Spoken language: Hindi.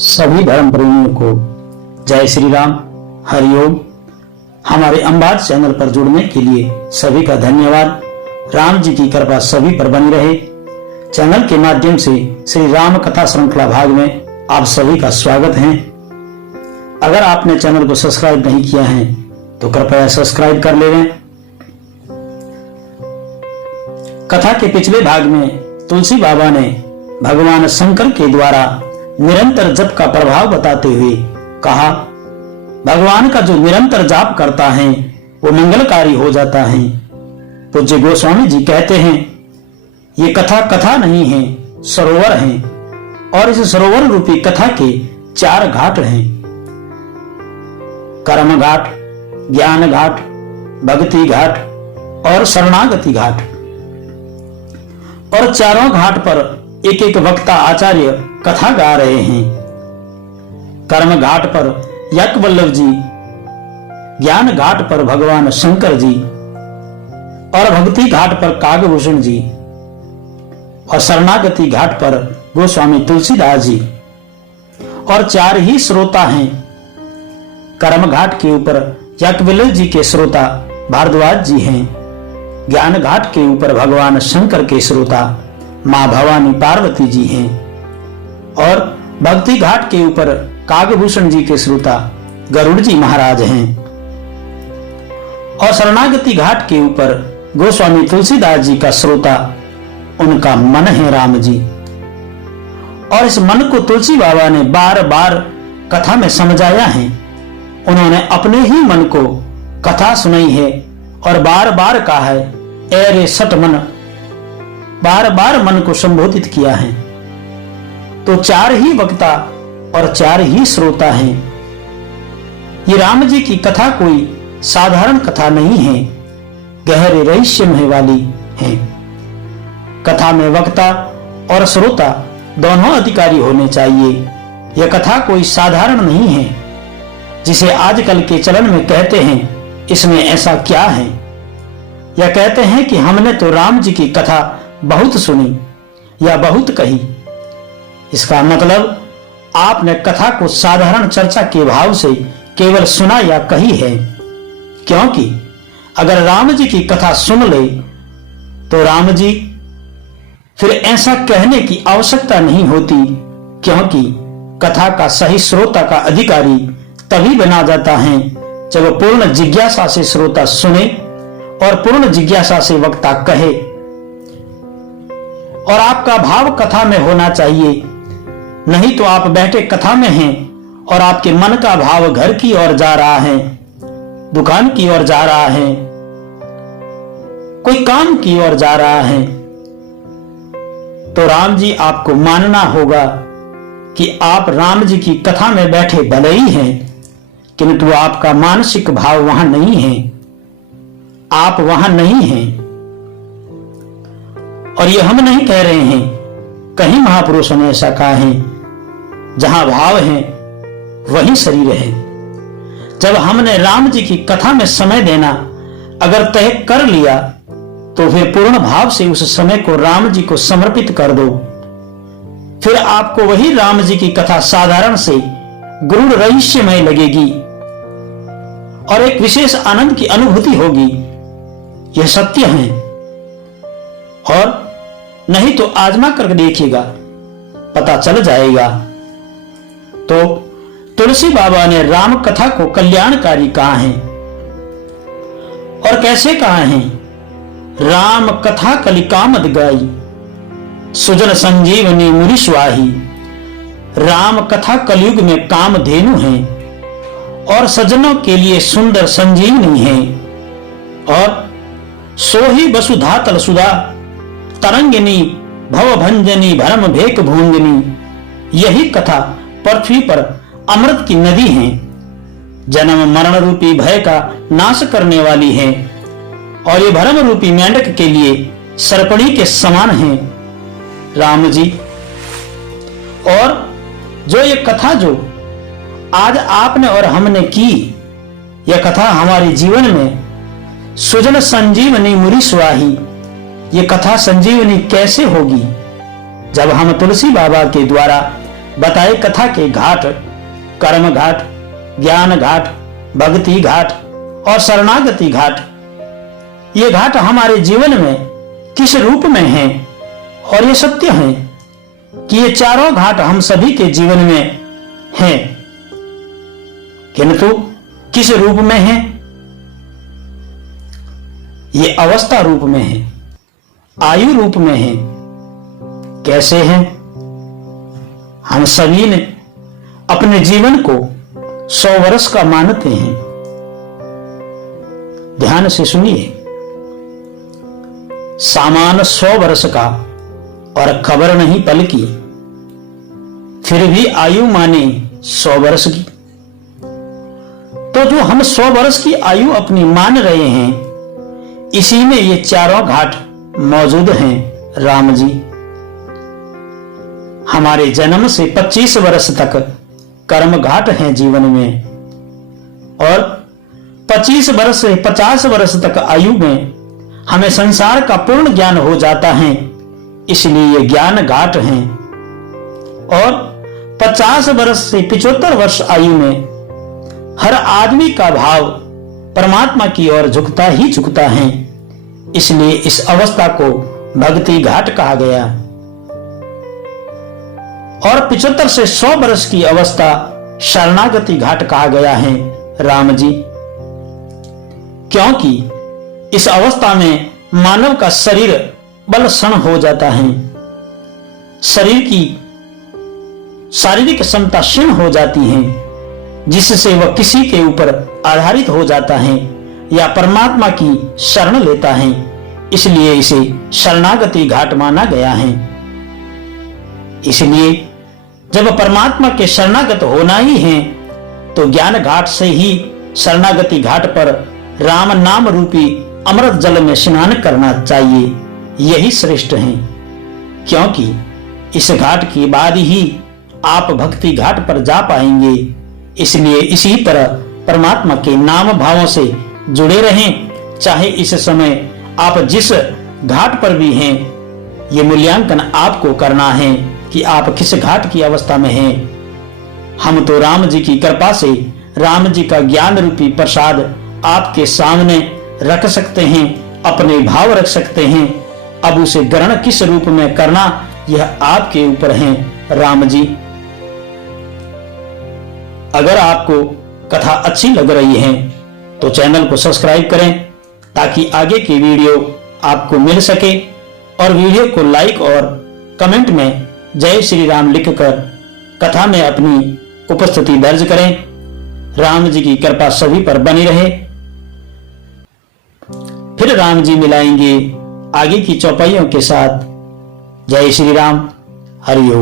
सभी धर्म प्रेमियों को जय श्री राम, हरिओम। हमारे अंबाज चैनल पर जुड़ने के लिए सभी का धन्यवाद। राम जी की कृपा सभी पर बनी रहे। चैनल के माध्यम से श्री राम कथा श्रृंखला भाग में आप सभी का स्वागत है। अगर आपने चैनल को सब्सक्राइब नहीं किया है तो कृपया सब्सक्राइब कर लें। कथा के पिछले भाग में तुलसी बाबा ने भगवान शंकर के द्वारा निरंतर जप का प्रभाव बताते हुए कहा, भगवान का जो निरंतर जाप करता है वो मंगलकारी हो जाता है। पूज्य गोस्वामी जी कहते हैं, ये कथा कथा नहीं है, सरोवर है, और इस सरोवर रूपी कथा के 4 घाट हैं। कर्म घाट, ज्ञान घाट, भक्ति घाट और शरणागति घाट। और चारों घाट पर एक एक वक्ता आचार्य कथा गा रहे हैं। कर्म घाट पर याज्ञवल्क्य जी, ज्ञान घाट पर भगवान शंकर जी और भक्ति घाट पर कागभूषण जी और शरणागति घाट पर गोस्वामी तुलसीदास जी। और 4 ही श्रोता हैं। कर्म घाट के ऊपर याज्ञवल्क्य जी के श्रोता भारद्वाज जी हैं। ज्ञान घाट के ऊपर भगवान शंकर के श्रोता मां भवानी पार्वती जी हैं। और भक्ति घाट के ऊपर कागभूषण जी के श्रोता गरुड़ जी महाराज हैं। और शरणागति घाट के ऊपर गोस्वामी तुलसीदास जी का श्रोता उनका मन है राम जी। और इस मन को तुलसी बाबा ने बार बार कथा में समझाया है। उन्होंने अपने ही मन को कथा सुनाई है और बार बार कहा है, ए रे सट मन, बार बार मन को संबोधित किया है। तो 4 ही वक्ता और 4 ही श्रोता हैं। ये राम जी की कथा कोई साधारण कथा नहीं है, गहरे रहस्यमय वाली है। कथा में वक्ता और श्रोता दोनों अधिकारी होने चाहिए। यह कथा कोई साधारण नहीं है जिसे आजकल के चलन में कहते हैं इसमें ऐसा क्या है। यह कहते हैं कि हमने तो राम जी की कथा बहुत सुनी या बहुत कही। इसका मतलब आपने कथा को साधारण चर्चा के भाव से केवल सुना या कही है। क्योंकि अगर राम जी की कथा सुन ले तो राम जी फिर ऐसा कहने की आवश्यकता नहीं होती, क्योंकि कथा का सही श्रोता का अधिकारी तभी बना जाता है जब पूर्ण जिज्ञासा से श्रोता सुने और पूर्ण जिज्ञासा से वक्ता कहे। और आपका भाव कथा में होना चाहिए, नहीं तो आप बैठे कथा में हैं और आपके मन का भाव घर की ओर जा रहा है, दुकान की ओर जा रहा है, कोई काम की ओर जा रहा है। तो राम जी आपको मानना होगा कि आप राम जी की कथा में बैठे भले ही हैं, किंतु आपका मानसिक भाव वहां नहीं है, आप वहां नहीं हैं। और ये हम नहीं कह रहे हैं, कहीं महापुरुषों ने ऐसा कहा है, जहां भाव है वही शरीर है। जब हमने राम जी की कथा में समय देना अगर तय कर लिया तो फिर पूर्ण भाव से उस समय को राम जी को समर्पित कर दो। फिर आपको वही राम जी की कथा साधारण से गूढ़ रहस्यमय लगेगी और एक विशेष आनंद की अनुभूति होगी। यह सत्य है। और नहीं तो आजमा कर देखिएगा, पता चल जाएगा। तो तुलसी बाबा ने राम कथा को कल्याणकारी कहा है। और कैसे कहा है, राम कथा कलिकामद गाई, सुजन संजीवनी मुनि स्वाही। राम कथा कलयुग में कामधेनु है और सज्जनों के लिए सुंदर संजीवनी है। और सोही वसुधा तल सुधा, तरंगिनी भवभंजनी भरम भेक भूंजनी। यही कथा पृथ्वी पर अमृत की नदी है, जन्म मरण रूपी भय का नाश करने वाली है। और ये भरम रूपी मेंढक के लिए सर्पणी के समान है राम जी। और जो ये कथा जो आज आपने और हमने की, यह कथा हमारे जीवन में सुजन संजीवनी मुनि स्वाही। ये कथा संजीवनी कैसे होगी, जब हम तुलसी बाबा के द्वारा बताए कथा के घाट, कर्म घाट, ज्ञान घाट, भक्ति घाट और शरणागति घाट, ये घाट हमारे जीवन में किस रूप में हैं। और ये सत्य है कि ये चारों घाट हम सभी के जीवन में हैं, किंतु किस रूप में हैं? ये अवस्था रूप में है, आयु रूप में है। कैसे हैं? हम सभी ने अपने जीवन को 100 वर्ष का मानते हैं। ध्यान से सुनिए, सामान 100 वर्ष का और खबर नहीं पल की, फिर भी आयु माने 100 वर्ष की। तो जो हम 100 वर्ष की आयु अपनी मान रहे हैं, इसी में ये चारों घाट मौजूद हैं। राम जी, हमारे जन्म से 25 वर्ष तक कर्म घाट हैं जीवन में, और 25 वर्ष से 50 वर्ष तक आयु में हमें संसार का पूर्ण ज्ञान हो जाता है, इसलिए ये ज्ञान घाट हैं। और 50 वर्ष से 75 वर्ष आयु में हर आदमी का भाव परमात्मा की ओर झुकता ही झुकता है, इसलिए इस अवस्था को भक्ति घाट कहा गया। और 75 से 100 वर्ष की अवस्था शरणागति घाट कहा गया है। राम जी, क्योंकि इस अवस्था में मानव का शरीर बल क्षण हो जाता है, शरीर की शारीरिक क्षमता क्षीण हो जाती है, जिससे वह किसी के ऊपर आधारित हो जाता है या परमात्मा की शरण लेता है, इसलिए इसे शरणागति घाट माना गया है। इसलिए जब परमात्मा के शरणागत होना ही है, तो ज्ञान घाट से ही शरणागति घाट पर राम नाम रूपी अमृत जल में स्नान करना चाहिए। यही श्रेष्ठ है, क्योंकि इस घाट के बाद ही आप भक्ति घाट पर जा पाएंगे। इसलिए इसी तरह परमात्मा के नाम भावों से जुड़े रहें। चाहे इस समय आप जिस घाट पर भी हैं, ये मूल्यांकन आपको करना है कि आप किस घाट की अवस्था में हैं। हम तो राम जी की कृपा से राम जी का ज्ञान रूपी प्रसाद आपके सामने रख सकते हैं, अपने भाव रख सकते हैं। अब उसे ग्रहण किस रूप में करना, यह आपके ऊपर है। राम जी, अगर आपको कथा अच्छी लग रही है तो चैनल को सब्सक्राइब करें, ताकि आगे की वीडियो आपको मिल सके। और वीडियो को लाइक और कमेंट में जय श्री राम लिखकर कथा में अपनी उपस्थिति दर्ज करें। राम जी की कृपा सभी पर बनी रहे। फिर राम जी मिलाएंगे आगे की चौपाइयों के साथ। जय श्री राम, हरि ओम।